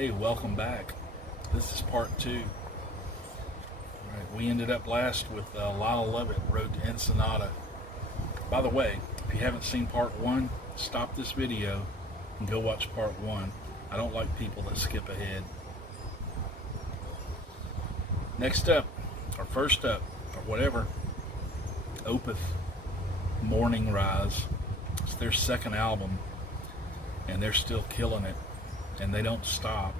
Hey, welcome back. This is part two. All right, we ended up last with Lionel Lovett, Road to Ensenada. By the way, if you haven't seen part one, stop this video and go watch part one. I don't like people that skip ahead. Next up, or first up, or whatever, Opeth, Morning Rise. It's their second album, and they're still killing it, and they don't stop.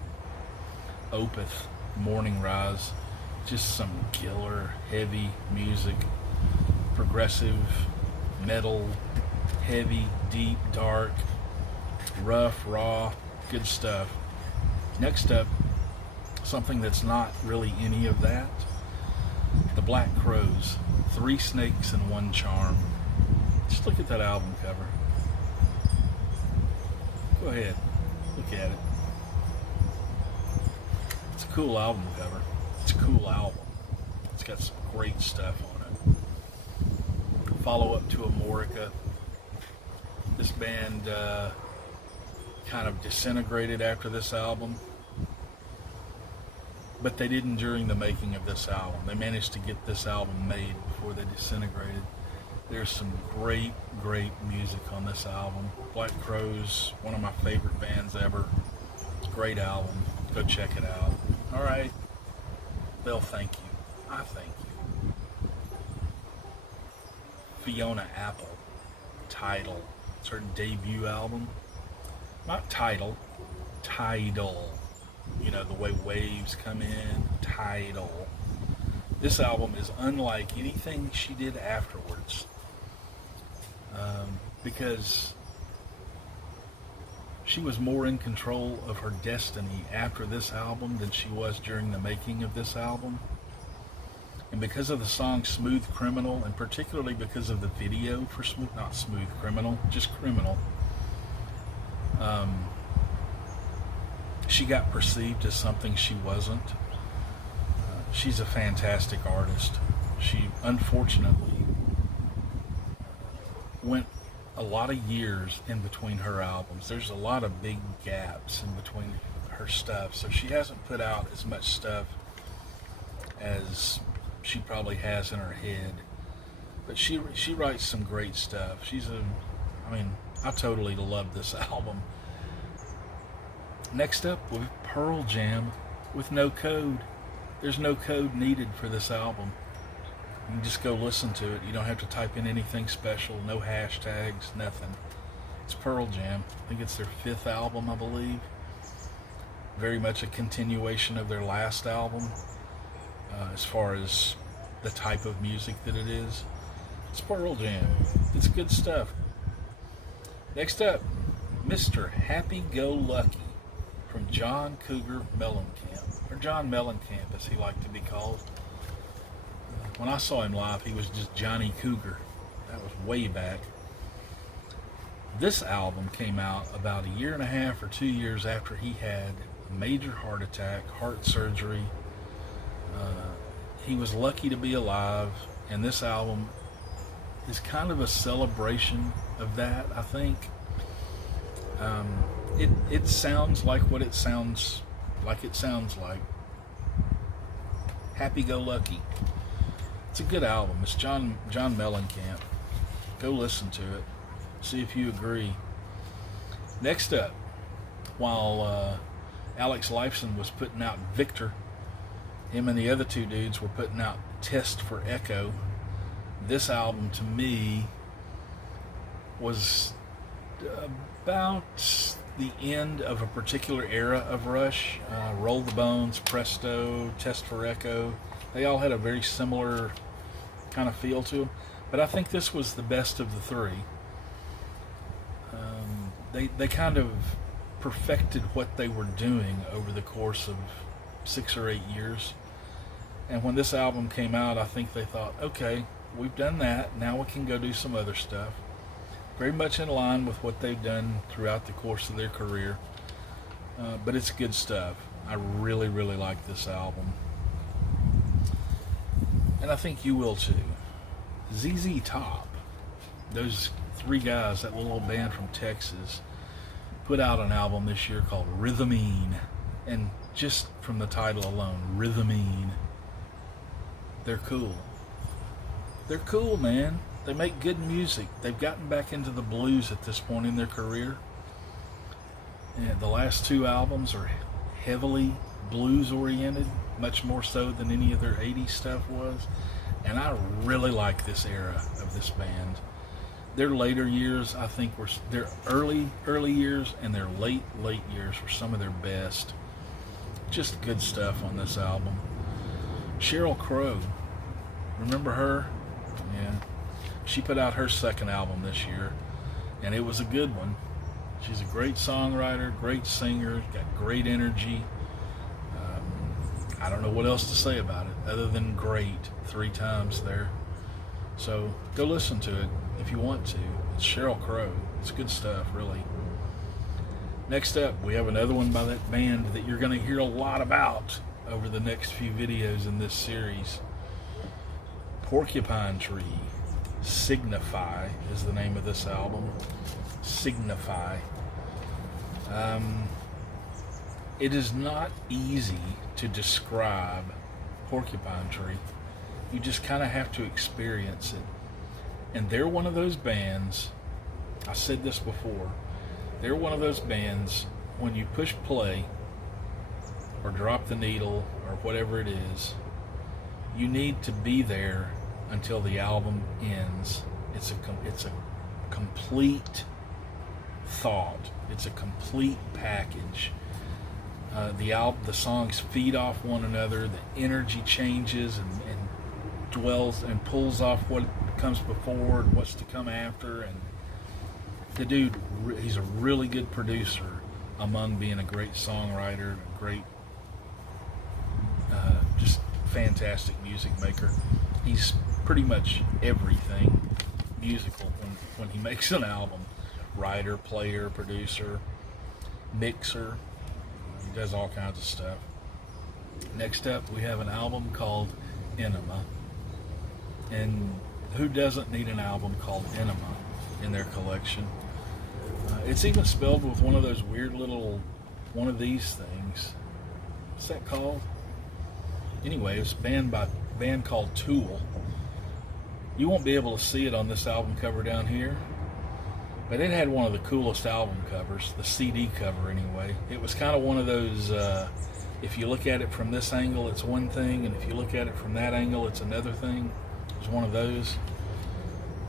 Opeth, Morning Rise, just some killer, heavy music, progressive, metal, heavy, deep, dark, rough, raw, good stuff. Next up, something that's not really any of that, the Black Crowes, Three Snakes and One Charm. Just look at that album cover. Go ahead, look at it. It's a cool album cover. It's a cool album. It's got some great stuff on it. Follow up to Amorica. This band kind of disintegrated after this album, but they didn't during the making of this album. They managed to get this album made before they disintegrated. There's some great, great music on this album. Black Crowes, one of my favorite bands ever. It's a great album. Go check it out. All right. They'll thank you. I thank you. Fiona Apple, Tidal. It's her debut album. Not Tidal, Tidal. You know, the way waves come in, Tidal. This album is unlike anything she did afterwards, because she was more in control of her destiny after this album than she was during the making of this album. And because of the song Smooth Criminal, and particularly because of the video for not Smooth Criminal, just Criminal, she got perceived as something she wasn't. She's a fantastic artist. She unfortunately went a lot of years in between her albums. There's a lot of big gaps in between her stuff, so she hasn't put out as much stuff as she probably has in her head. But she writes some great stuff. I totally love this album. Next up, with Pearl Jam with No Code. There's no code needed for this album. You can just go listen to it. You don't have to type in anything special, no hashtags, nothing. It's Pearl Jam. I think it's their fifth album, I believe. Very much a continuation of their last album, as far as the type of music that it is. It's Pearl Jam. It's good stuff. Next up, Mr. Happy-Go-Lucky from John Cougar Mellencamp, or John Mellencamp as he liked to be called. When I saw him live, he was just Johnny Cougar. That was way back. This album came out about a year and a half or 2 years after he had a major heart attack, heart surgery. He was lucky to be alive, and this album is kind of a celebration of that, I think. It sounds like what it sounds like. Happy-Go-Lucky. It's a good album. It's John Mellencamp. Go listen to it. See if you agree. Next up, while Alex Lifeson was putting out Victor, him and the other two dudes were putting out Test for Echo. This album, to me, was about the end of a particular era of Rush. Roll the Bones, Presto, Test for Echo. They all had a very similar kind of feel to them. But I think this was the best of the three. They kind of perfected what they were doing over the course of 6 or 8 years. And when this album came out, I think they thought, okay, we've done that. Now we can go do some other stuff. Very much in line with what they've done throughout the course of their career. But it's good stuff. I really, really like this album. And I think you will too. ZZ Top. Those three guys, that little old band from Texas, put out an album this year called Rhythmine. And just from the title alone, Rhythmine, they're cool. They're cool, man. They make good music. They've gotten back into the blues at this point in their career. And the last two albums are heavily blues oriented, much more so than any of their 80s stuff was. And I really like this era of this band. Their later years, I think, were their early years and their late years were some of their best. Just good stuff on this album. Sheryl Crow, remember her? Yeah. She put out her second album this year, and it was a good one. She's a great songwriter, great singer, got great energy. I don't know what else to say about it other than great 3 times there. So go listen to it if you want to. It's Sheryl Crow. It's good stuff, really. Next up, we have another one by that band that you're going to hear a lot about over the next few videos in this series. Porcupine Tree. Signify is the name of this album. Signify. It is not easy to describe Porcupine Tree. You just kind of have to experience it. And they're one of those bands, I said this before, they're one of those bands, when you push play or drop the needle or whatever it is, you need to be there until the album ends. It's a complete thought. It's a complete package. The songs feed off one another. The energy changes and dwells and pulls off what comes before and what's to come after. And the dude, he's a really good producer among being a great songwriter, a great, just fantastic music maker. He's pretty much everything musical when he makes an album. Writer, player, producer, mixer. He does all kinds of stuff. Next up, we have an album called Enema. And who doesn't need an album called Enema in their collection? It's even spelled with one of those weird little, one of these things. What's that called? Anyway, it's a band called Tool. You won't be able to see it on this album cover down here, but it had one of the coolest album covers, the CD cover anyway. It was kind of one of those, if you look at it from this angle, it's one thing, and if you look at it from that angle, it's another thing. It was one of those.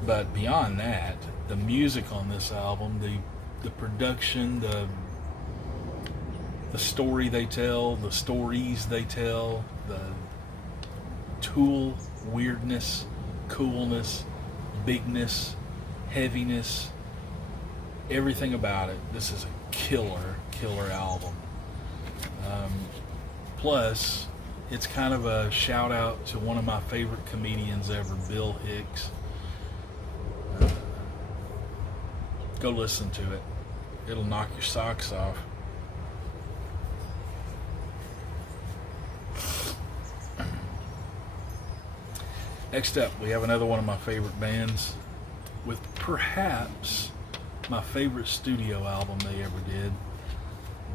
But beyond that, the music on this album, the production, the story they tell, the stories they tell, the Tool weirdness, coolness, bigness, heaviness, everything about it. This is a killer album. Plus, it's kind of a shout out to one of my favorite comedians ever, Bill Hicks. Go listen to it. It'll knock your socks off. Next up, we have another one of my favorite bands with perhaps my favorite studio album they ever did,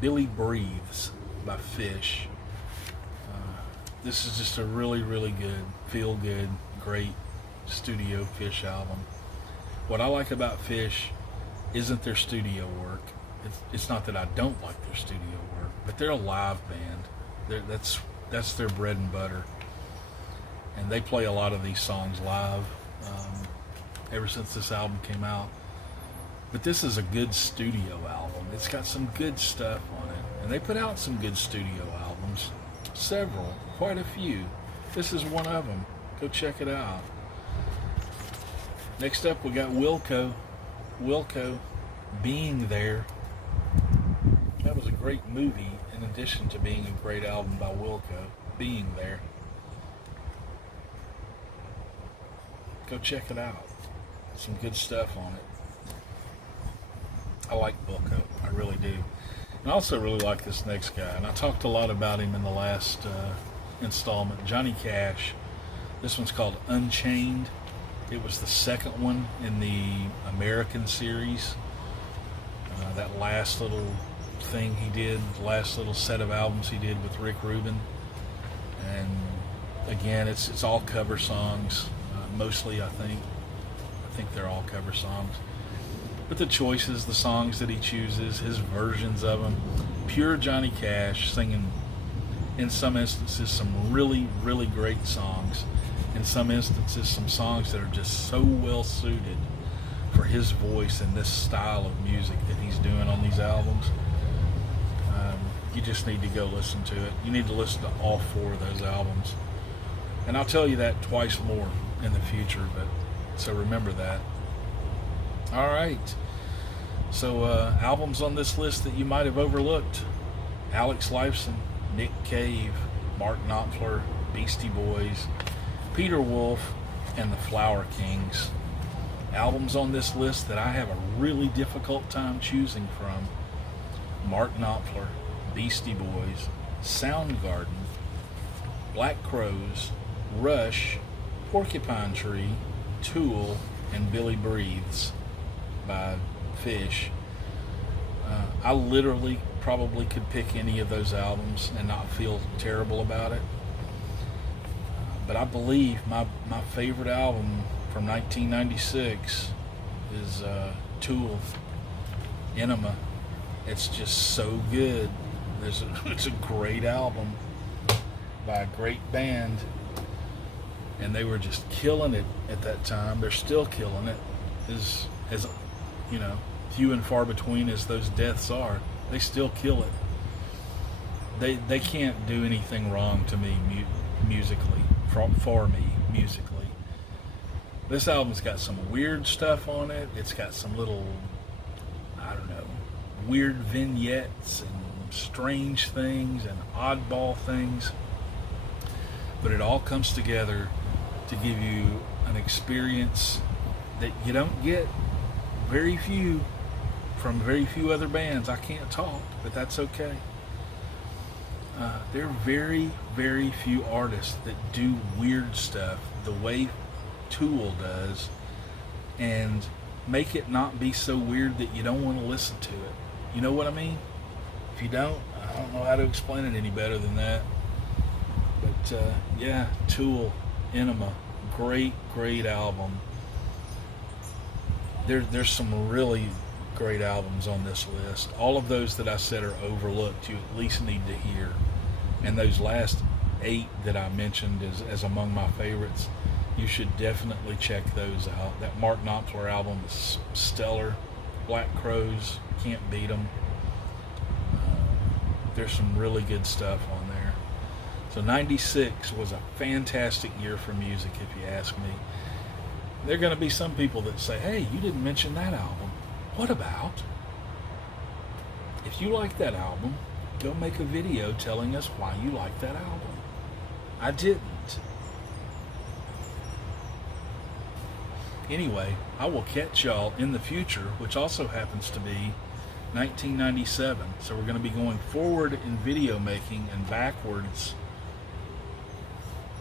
Billy Breathes by Phish. This is just a really, really good, feel-good, great studio Phish album. What I like about Phish isn't their studio work. It's not that I don't like their studio work, but they're a live band. That's their bread and butter. And they play a lot of these songs live ever since this album came out. But this is a good studio album. It's got some good stuff on it. And they put out some good studio albums. Several, quite a few. This is one of them. Go check it out. Next up, we got Wilco. Wilco, Being There. That was a great movie in addition to being a great album by Wilco. Being There. Go check it out. Some good stuff on it. I like Wilco. I really do. And I also really like this next guy. And I talked a lot about him in the last installment. Johnny Cash. This one's called Unchained. It was the second one in the American series. That last little thing he did, the last little set of albums he did with Rick Rubin. And again, it's all cover songs, mostly. I think they're all cover songs. But the choices, the songs that he chooses, his versions of them, pure Johnny Cash singing, in some instances, some really, really great songs. In some instances, some songs that are just so well suited for his voice and this style of music that he's doing on these albums. You just need to go listen to it. You need to listen to all 4 of those albums. And I'll tell you that twice more in the future, but so remember that. All right. So albums on this list that you might have overlooked: Alex Lifeson, Nick Cave, Mark Knopfler, Beastie Boys, Peter Wolf, and the Flower Kings. Albums on this list that I have a really difficult time choosing from: Mark Knopfler, Beastie Boys, Soundgarden, Black Crowes, Rush, Porcupine Tree, Tool, and Billy Breathes by Fish. I literally probably could pick any of those albums and not feel terrible about it. But I believe my favorite album from 1996 is Tool, Enema. It's just so good. It's a great album by a great band, and they were just killing it at that time. They're still killing it. As you know, few and far between as those deaths are, they still kill it. They can't do anything wrong to me musically, for me musically. This album's got some weird stuff on it. It's got some little, I don't know, weird vignettes and strange things and oddball things, but it all comes together to give you an experience that you don't get from very few other bands. I can't talk, but that's okay. There are very, very few artists that do weird stuff the way Tool does and make it not be so weird that you don't want to listen to it. You know what I mean? If you don't, I don't know how to explain it any better than that. But yeah, Tool, Enema, great album. There's some really great albums on this list. All of those that I said are overlooked, you at least need to hear. And those last 8 that I mentioned as among my favorites, you should definitely check those out. That Mark Knopfler album is stellar. Black Crowes, can't beat them. There's some really good stuff on there. So 96 was a fantastic year for music, if you ask me. There are going to be some people that say, hey, you didn't mention that album. What about? If you like that album, go make a video telling us why you like that album. I didn't. Anyway, I will catch y'all in the future, which also happens to be 1997. So we're going to be going forward in video making and backwards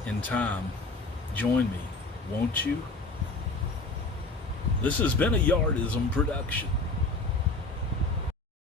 in time. Join me, won't you? This has been a Yardism production.